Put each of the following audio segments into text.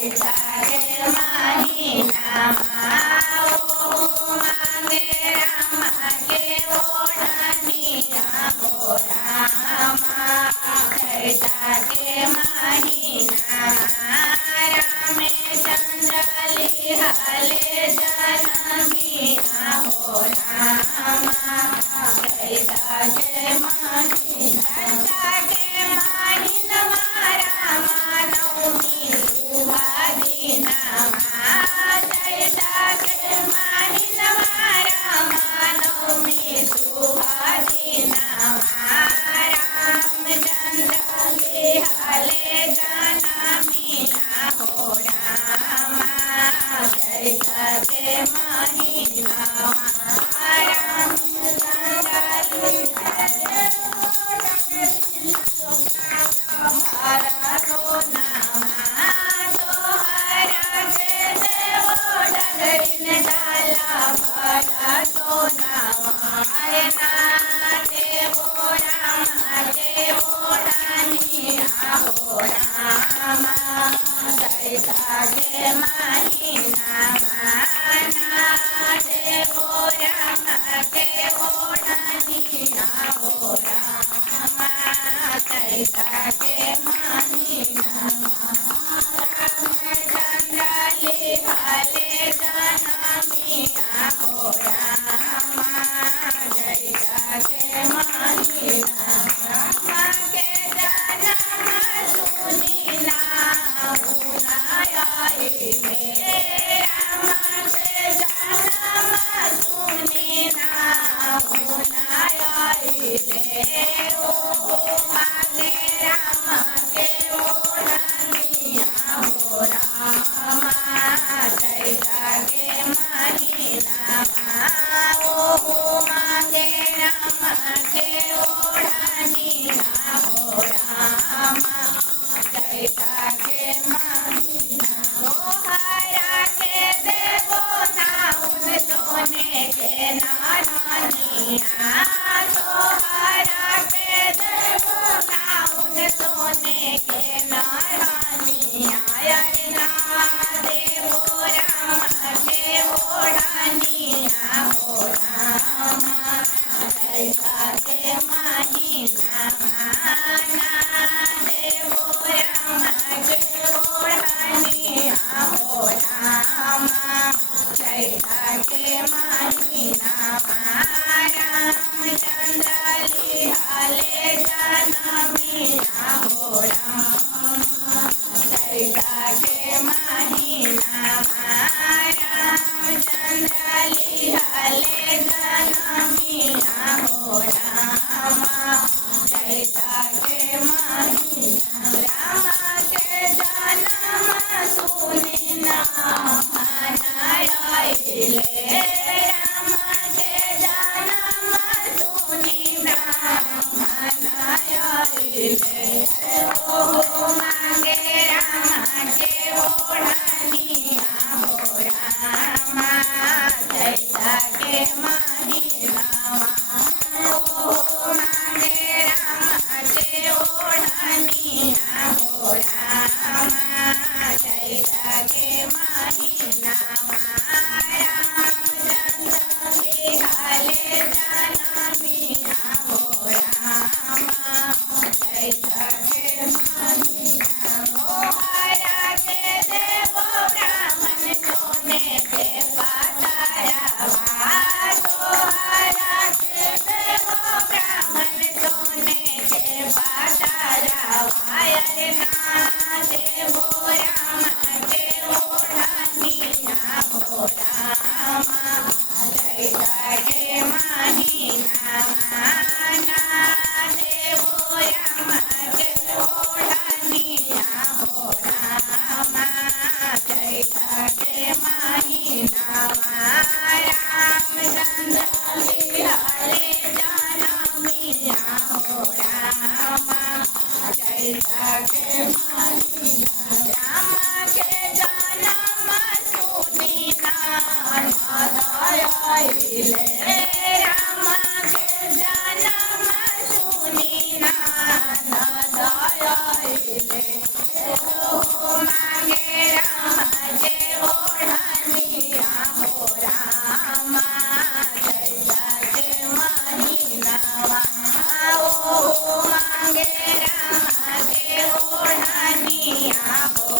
चैता महीनामा ओ मांगे राम के ओढ़निया हो रामा। चैता के महीनामा रामचंद्र लिहले जनमिया हो रामा। चैता के महीनामा रामा नवमी शुभा दिनमा। चैता के महीनामा रामा नवमी शुभा दिनमा। रामचंद्र लिहले जनमिया हो रामा। चैता के महीनामा रामचंद्र लिहले भरतो नामा तोहरा के देवो डगरिन डाला। भरतो नामा आयना देवो राम के ओढ़निया हो रामा। चैता के महीनामा ना देवो राम के ओढ़निया हो रामा। चैता के महीनामा रामचंद्र लिहले जनमिया हो रामा। चैता के महीनामा राम के जनम सुनी नाहु नायले। राम के जनम सुनी नाहु नायले। ओ मांगे राम के ओढ़निया हो रामा। चैता के महीनामा ओ मांगे राम के ओढ़निया हो रामा। चैता के महीनामा तोहरा के देवो नाउन सोने के नारनिया। तोहरा के देवो नाउन सोने के नारनिया। अरना देवो राम के ओढ़निया हो रामा। चैता के महीनामा ना देवो राम के ओढ़निया हो रामा। चैता के महीनामा रामचंद्र लिहले जनमिया हो रामा। चैता के महीनामा रामचंद्र लिहले जनमिया हो रामा। चैता के महीनामा राम के जनम सुनी नाहु नायले। राम के जनम सुनी नाहु नायले। ओ मांगे राम के ओढ़निया हो रामा। चैता के महीनामा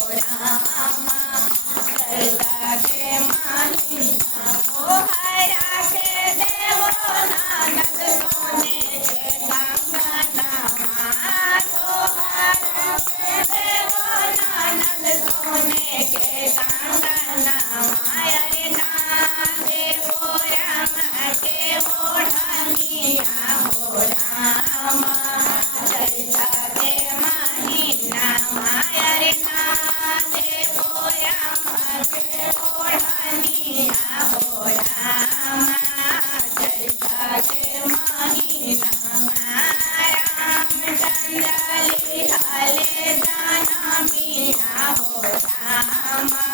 रामा चैता के महीना मोहरा के देवो नानक सोने के कंगना मोहरा के देवो नानक सोने के कंगना अरे नादे राम के ओढ़निया हो रामा चैता के महीना अरे नादे राम के ओढ़निया हो रामा चैता के महीना रामचंद्र लिहले दाना मिया हो रामा